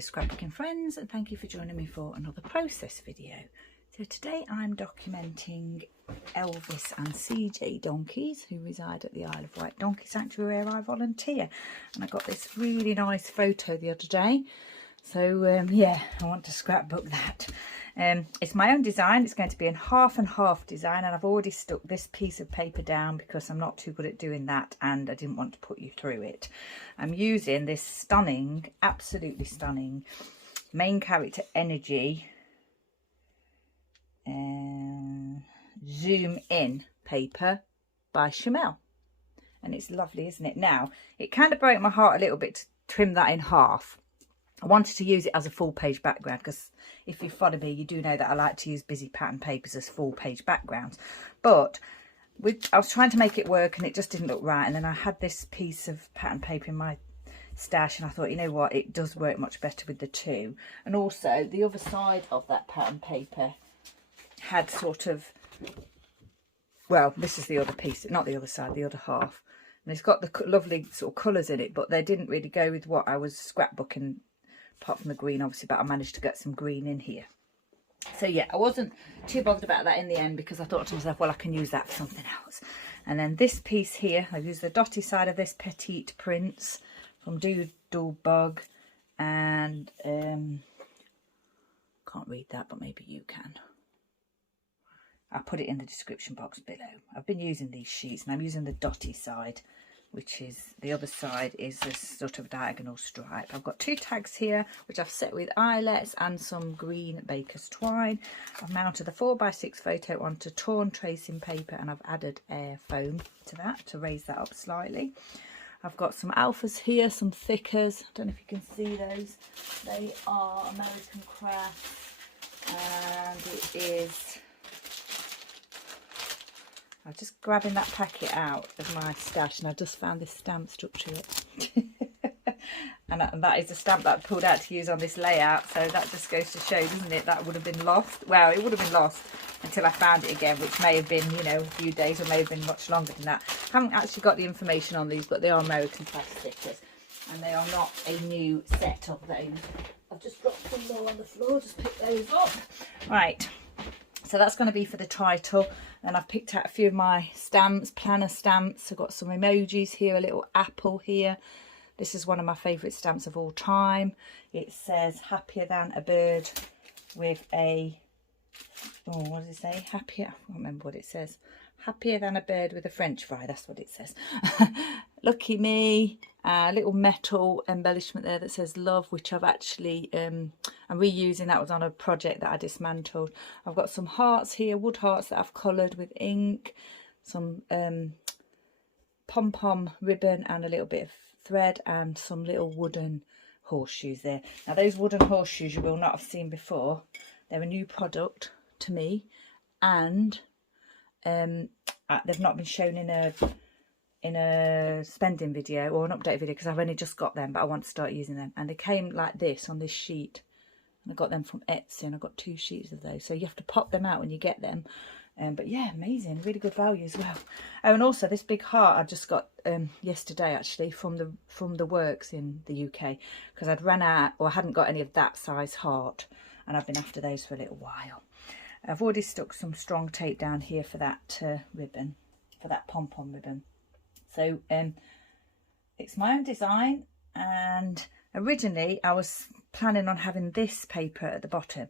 scrapbooking friends, and thank you for joining me for another process video. So today I'm documenting Elvis and CJ donkeys who reside at the Isle of Wight Donkey Sanctuary where I volunteer, and I got this really nice photo the other day, so yeah, I want to scrapbook that. It's my own design. It's going to be a half and half design, and I've already stuck this piece of paper down because I'm not too good at doing that and I didn't want to put you through it. I'm using this stunning, absolutely stunning Main Character Energy zoom in paper by Shimelle, and it's lovely, isn't it? Now, it kind of broke my heart a little bit to trim that in half. I wanted to use it as a full page background because if you follow me, you do know that I like to use busy pattern papers as full page backgrounds. But I was trying to make it work and it just didn't look right. And then I had this piece of pattern paper in my stash and I thought, you know what, it does work much better with the two. And also the other side of that pattern paper had sort of, well, this is the other piece, not the other side, the other half. And it's got the lovely sort of colours in it, but they didn't really go with what I was scrapbooking, apart from the green obviously, but I managed to get some green in here. So yeah, I wasn't too bothered about that in the end because I thought to myself, well, I can use that for something else. And then this piece here, I've used the dotty side of this petite prints from Doodlebug, and can't read that, but maybe you can. I'll put it in the description box below. I've been using these sheets and I'm using the dotty side, which is the other side is this sort of diagonal stripe. I've got two tags here which I've set with eyelets and some green baker's twine. I've mounted the 4x6 photo onto torn tracing paper and I've added air foam to that to raise that up slightly. I've got some alphas here, some thickers. I don't know if you can see those. They are American Crafts, and it is, I'm just grabbing that packet out of my stash and I just found this stamp stuck to it. and that is a stamp that I pulled out to use on this layout, so that just goes to show, doesn't it, that would have been lost. Well, it would have been lost until I found it again, which may have been, you know, a few days or may have been much longer than that. I haven't actually got the information on these, but they are American Crafts stickers and they are not a new set of those. I've just dropped some more on the floor, just pick those up. Right. So that's going to be for the title, and I've picked out a few of my stamps, planner stamps. I've got some emojis here, a little apple here. This is one of my favourite stamps of all time. It says happier than a bird with a, oh, what does it say? Happier, I can't remember what it says. Happier than a bird with a French fry, that's what it says. Lucky me. A little metal embellishment there that says love, which I've actually, I'm reusing. That was on a project that I dismantled. I've got some hearts here, wood hearts that I've coloured with ink, some pom-pom ribbon and a little bit of thread, and some little wooden horseshoes there. Now those wooden horseshoes you will not have seen before. They're a new product to me, and they've not been shown in a spending video or an update video because I've only just got them, but I want to start using them. And they came like this on this sheet, and I got them from Etsy, and I got 2 sheets of those, so you have to pop them out when you get them. But yeah, amazing, really good value as well. Oh, and also this big heart I just got yesterday actually from the works in the UK, because I'd run out, or I hadn't got any of that size heart, and I've been after those for a little while. I've already stuck some strong tape down here for that ribbon, for that pom-pom ribbon. So it's my own design, and originally I was planning on having this paper at the bottom,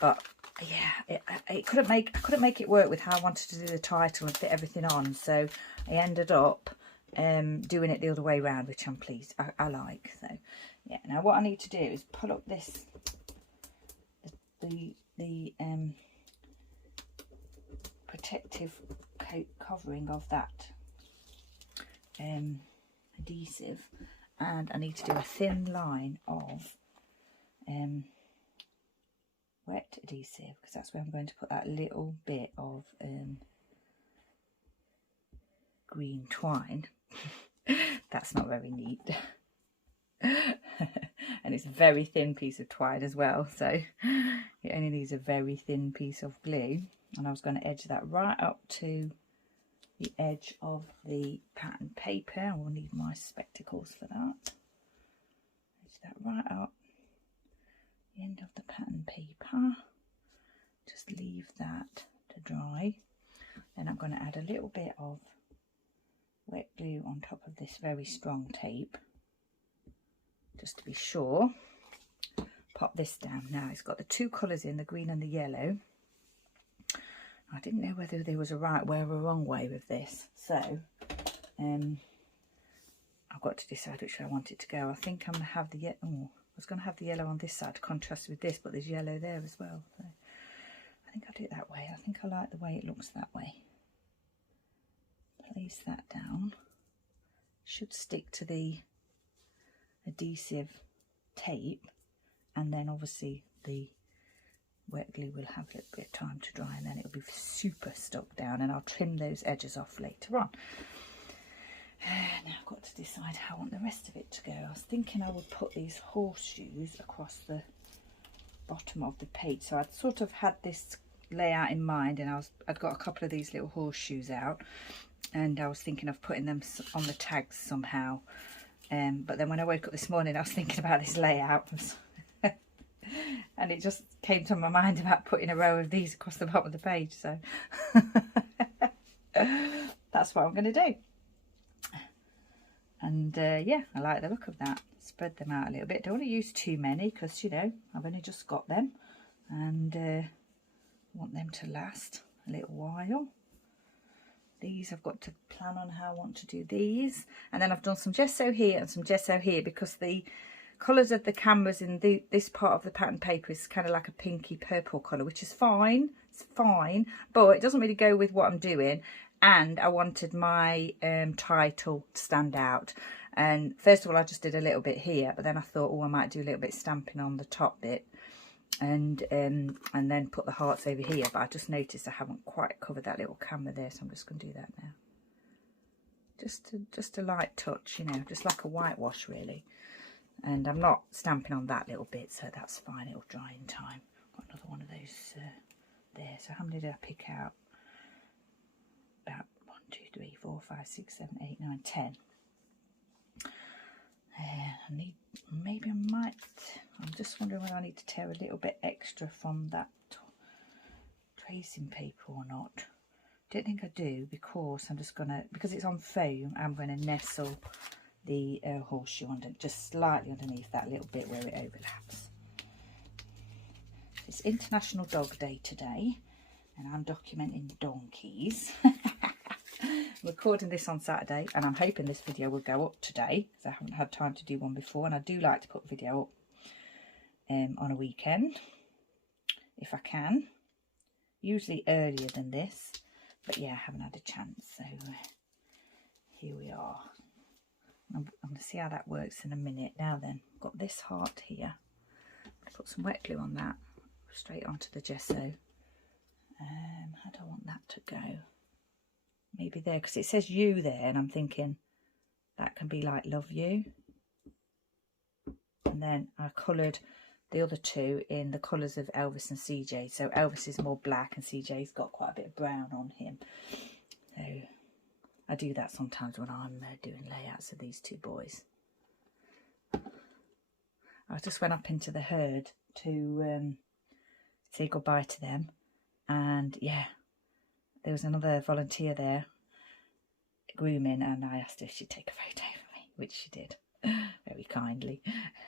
but yeah, I couldn't make it work with how I wanted to do the title and fit everything on, so I ended up doing it the other way around, which I'm pleased, I like. So yeah, now what I need to do is pull up this the protective coat covering of that adhesive, and I need to do a thin line of wet adhesive, because that's where I'm going to put that little bit of green twine. That's not very neat. And it's a very thin piece of twine as well, so it only needs a very thin piece of glue. And I was going to edge that right up to the edge of the pattern paper. I will need my spectacles for that. Edge that right up the end of the pattern paper. Just leave that to dry. Then I'm going to add a little bit of wet glue on top of this very strong tape, just to be sure. Pop this down. Now it's got the two colours in, the green and the yellow. I didn't know whether there was a right way or a wrong way with this, so I've got to decide which way I want it to go. I think I'm going to have the yellow. Oh, I was going to have the yellow on this side to contrast with this, but there's yellow there as well. So I think I'll do it that way. I think I like the way it looks that way. Place that down. Should stick to the adhesive tape, and then obviously the wet glue will have a little bit of time to dry, and then it'll be super stuck down, and I'll trim those edges off later on. Now I've got to decide how I want the rest of it to go. I was thinking I would put these horseshoes across the bottom of the page, so I'd sort of had this layout in mind, and I'd got a couple of these little horseshoes out, and I was thinking of putting them on the tags somehow, but then when I woke up this morning I was thinking about this layout and it just came to my mind about putting a row of these across the bottom of the page, so that's what I'm going to do. And yeah, I like the look of that. Spread them out a little bit. Don't want to use too many because, you know, I've only just got them, and want them to last a little while. These I've got to plan on how I want to do these, and then I've done some gesso here and some gesso here because the colours of the canvas in this part of the pattern paper is kind of like a pinky purple colour, which is fine. It's fine, but it doesn't really go with what I'm doing. And I wanted my title to stand out. And first of all, I just did a little bit here, but then I thought, oh, I might do a little bit stamping on the top bit, and then put the hearts over here. But I just noticed I haven't quite covered that little camera there, so I'm just going to do that now. Just a light touch, you know, just like a whitewash really. And I'm not stamping on that little bit, so that's fine. It'll dry in time. Got another one of those there. So how many did I pick out? About 1, 2, 3, 4, 5, 6, 7, 8, 9, 10. I need, maybe I might, I'm just wondering whether I need to tear a little bit extra from that tracing paper or not. Don't think I do, because I'm just gonna, because it's on foam, I'm going to nestle the horseshoe under, just slightly underneath that little bit where it overlaps. It's International Dog Day today, and I'm documenting donkeys. I'm recording this on Saturday, and I'm hoping this video will go up today, because I haven't had time to do one before, and I do like to put a video up on a weekend if I can, usually earlier than this, but yeah, I haven't had a chance, so here we are. I'm going to see how that works in a minute. Now then, I've got this heart here. I'm going to put some wet glue on that, straight onto the gesso. How do I want that to go? Maybe there, because it says you there, and I'm thinking that can be like love you. And then I coloured the other two in the colours of Elvis and CJ. So Elvis is more black and CJ's got quite a bit of brown on him. So I do that sometimes when I'm doing layouts of these two boys. I just went up into the herd to say goodbye to them, and yeah, there was another volunteer there grooming, and I asked her if she'd take a photo for me, which she did very kindly.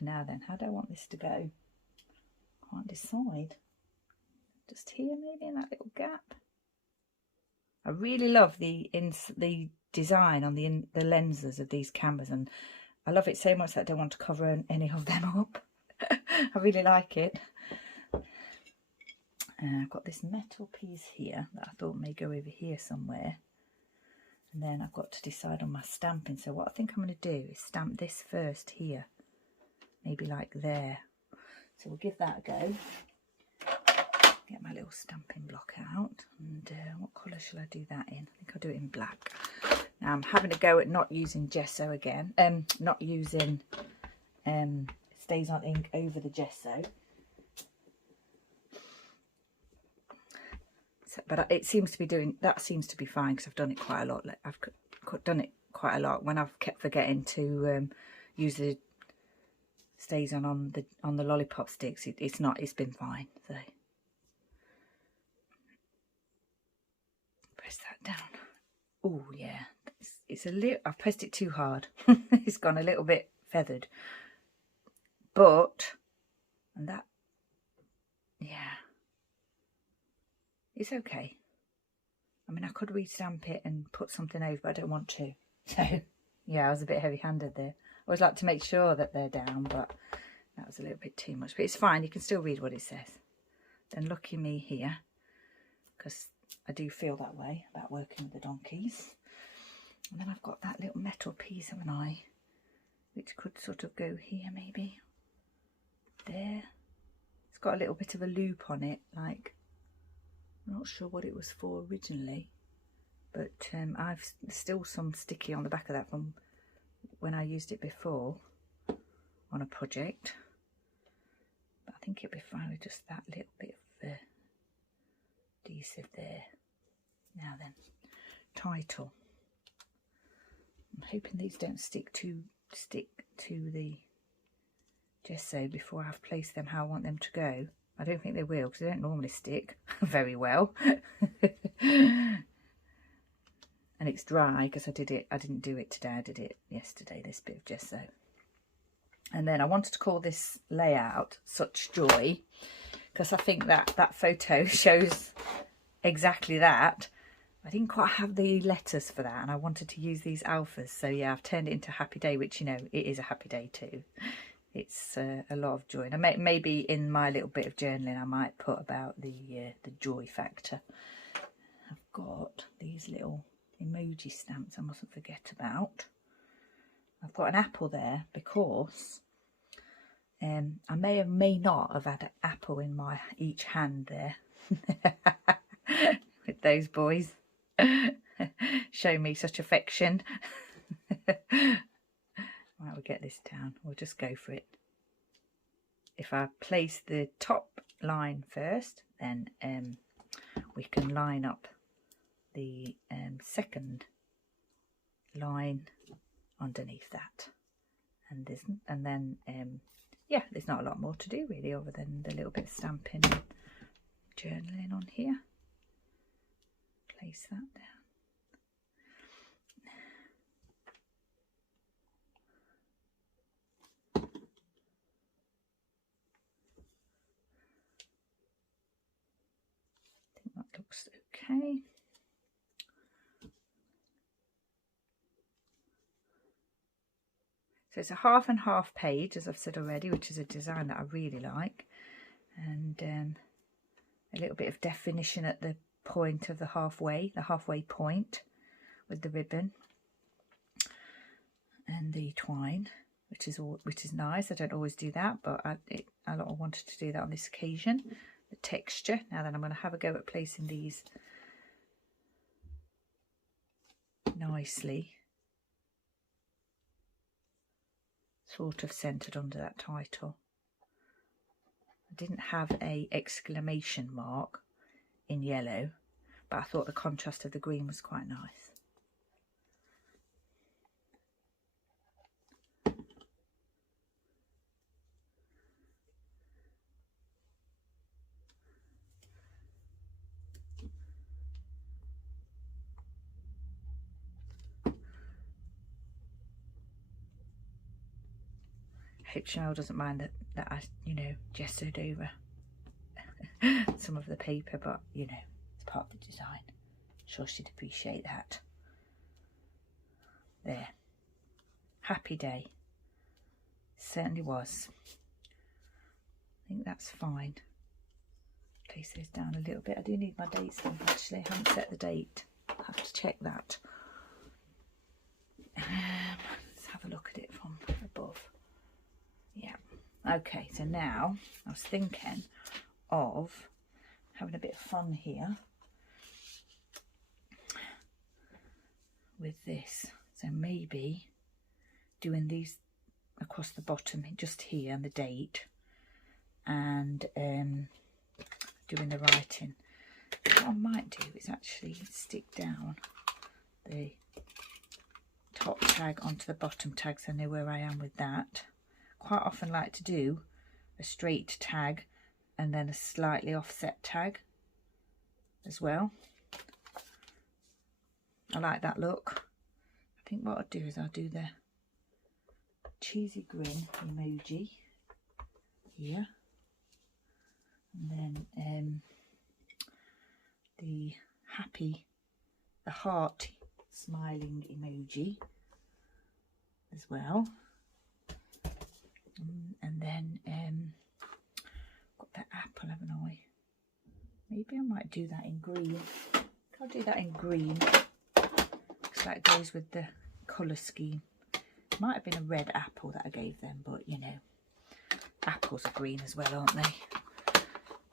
Now then, how do I want this to go? Can't decide. Just here maybe, in that little gap. I really love the design on the lenses of these cameras, and I love it so much that I don't want to cover any of them up. I really like it. I've got this metal piece here that I thought may go over here somewhere, and then I've got to decide on my stamping. So what I think I'm going to do is stamp this first here, maybe like there. So we'll give that a go. Get my little stamping block out, and what colour shall I do that in? I think I'll do it in black. Now I'm having a go at not using gesso again, not using stays on ink over the gesso. So, but it seems to be doing, that seems to be fine, because I've done it quite a lot. I've done it quite a lot when I've kept forgetting to use the stays on the lollipop sticks. It's been fine. So press that down. Oh yeah, it's a little, I've pressed it too hard. It's gone a little bit feathered, but, and that, yeah, it's okay. I mean, I could restamp it and put something over, but I don't want to. So yeah, I was a bit heavy-handed there. I always like to make sure that they're down, but that was a little bit too much. But it's fine, you can still read what it says. Then lucky me here, because I do feel that way about working with the donkeys. And then I've got that little metal piece, haven't I? Which could sort of go here, maybe. There. It's got a little bit of a loop on it, like, I'm not sure what it was for originally. But I've still some sticky on the back of that from when I used it before on a project. But I think it'll be fine with just that little bit of adhesive there. Now then, title. I'm hoping these don't stick to the gesso before I've placed them how I want them to go. I don't think they will, because they don't normally stick very well. And it's dry because I didn't do it today, I did it yesterday, this bit of gesso. And then I wanted to call this layout Such Joy, because I think that photo shows exactly that. I didn't quite have the letters for that, and I wanted to use these alphas. So yeah, I've turned it into Happy Day, which, you know, it is a happy day too. It's a lot of joy. And maybe in my little bit of journaling I might put about the joy factor. I've got these little emoji stamps I mustn't forget about. I've got an apple there because I may or may not have had an apple in each hand there. With those boys. Show me such affection. Right, we'll get this down. We'll just go for it. If I place the top line first, then we can line up the second line underneath that. And then yeah, there's not a lot more to do really, other than the little bit of stamping and journaling on here. Place that down. That looks okay. So it's a half and half page, as I've said already, which is a design that I really like. And a little bit of definition at the point of the halfway point with the ribbon and the twine, which is nice. I don't always do that, but I wanted to do that on this occasion. The texture. Now then, I'm going to have a go at placing these nicely, sort of centered under that title. I didn't have a exclamation mark in yellow, but I thought the contrast of the green was quite nice. I hope Shimelle doesn't mind that I, you know, gessoed over some of the paper, but, you know, it's part of the design. I'm sure she'd appreciate that. There. Happy day. Certainly was. I think that's fine. Place those down a little bit. I do need my dates though, actually. I haven't set the date. I'll have to check that. Let's have a look at it from above. Yeah, okay, so now I was thinking of having a bit of fun here with this. So maybe doing these across the bottom, just here, and the date, and doing the writing. What I might do is actually stick down the top tag onto the bottom tag so I know where I am with that. quite often like to do a straight tag and then a slightly offset tag as well. I like that look. I think what I'll do is I'll do the cheesy grin emoji here, and then the heart smiling emoji as well, and then got the apple, haven't I? Maybe I might do that in green. I'll do that in green because that goes with the colour scheme. Might have been a red apple that I gave them, but you know, apples are green as well, aren't they?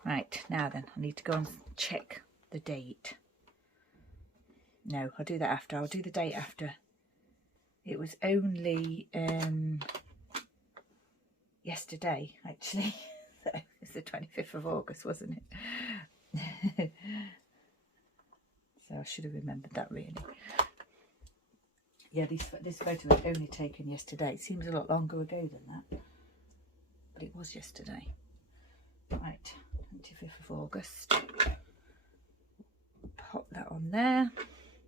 Right, now then, I need to go and check the date. No, I'll do that after. I'll do the date after. It was only yesterday, actually. So it's the 25th of August, wasn't it? So I should have remembered that, really. Yeah, this photo was only taken yesterday. It seems a lot longer ago than that, but it was yesterday. Right, 25th of August. Pop that on there.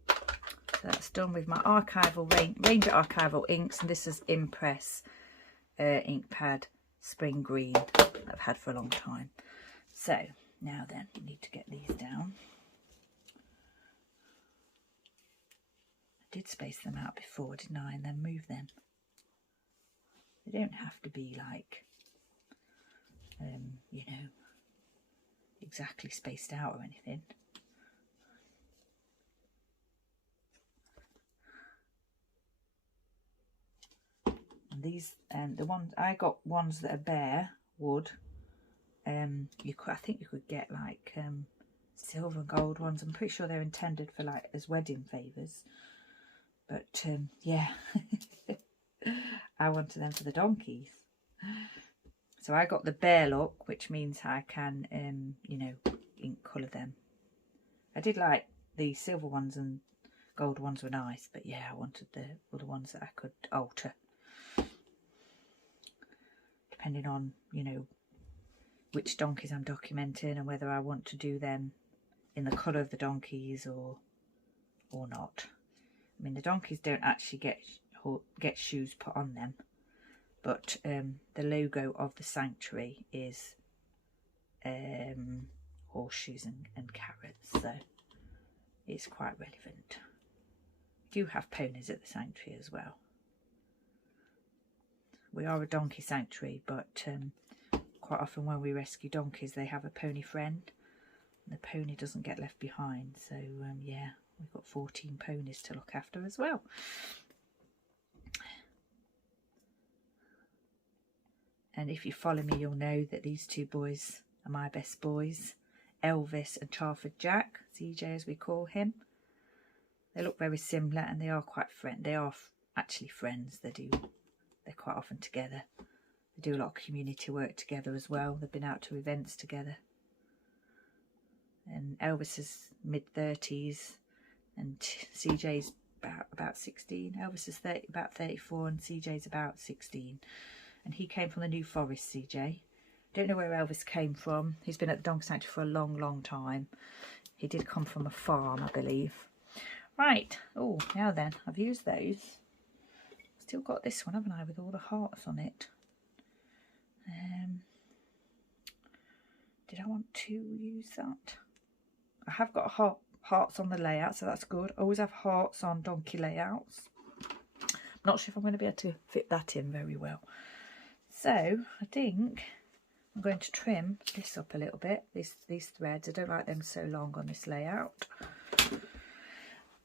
So that's done with my archival range of archival inks, and this is Impress ink pad spring green that I've had for a long time. So now then, you need to get these down. I did space them out before, didn't I, and then move them. They don't have to be like you know, exactly spaced out or anything. And these, the ones I got, ones that are bare wood. I think you could get like silver and gold ones. I'm pretty sure they're intended for like as wedding favours. But yeah, I wanted them for the donkeys. So I got the bare look, which means I can, you know, ink colour them. I did like the silver ones, and gold ones were nice, but yeah, I wanted the other ones that I could alter, depending on, you know, which donkeys I'm documenting and whether I want to do them in the colour of the donkeys or not. I mean, the donkeys don't actually get shoes put on them, but the logo of the sanctuary is horseshoes and carrots, so it's quite relevant. We do have ponies at the sanctuary as well. We are a donkey sanctuary, but quite often when we rescue donkeys, they have a pony friend. The pony doesn't get left behind, so yeah, we've got 14 ponies to look after as well. And if you follow me, you'll know that these two boys are my best boys, Elvis and Charford Jack, CJ as we call him. They look very similar, and they are quite they are actually friends. They're quite often together. They do a lot of community work together as well. They've been out to events together. And Elvis is mid-30s, and CJ's about 16. Elvis is about 34, and CJ's about 16. And he came from the New Forest, CJ. Don't know where Elvis came from. He's been at the Donkey Sanctuary for a long, long time. He did come from a farm, I believe. Right. Oh, now then, I've used those. Still got this one, haven't I, with all the hearts on it. Did I want to use that? I have got hearts on the layout, so that's good. I always have hearts on donkey layouts. I'm not sure if I'm going to be able to fit that in very well. So I think I'm going to trim this up a little bit, these threads. I don't like them so long on this layout.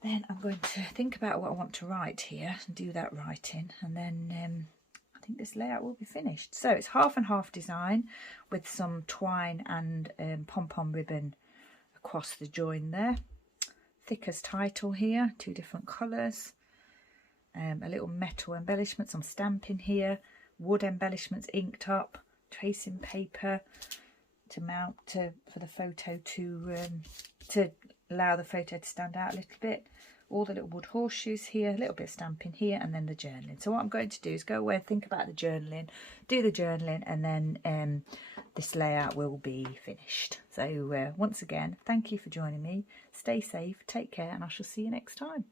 Then I'm going to think about what I want to write here and do that writing, and then I think this layout will be finished. So it's half and half design with some twine and pom-pom ribbon across the join there. Thick as title here, 2 different colours. A little metal embellishment, some stamping here, wood embellishments inked up, tracing paper to mount for the photo to allow the photo to stand out a little bit. all the little wood horseshoes here, a little bit of stamping here, and then the journaling. So what I'm going to do is go away and think about the journaling, do the journaling, and then this layout will be finished. So once again, thank you for joining me. Stay safe, take care, and I shall see you next time.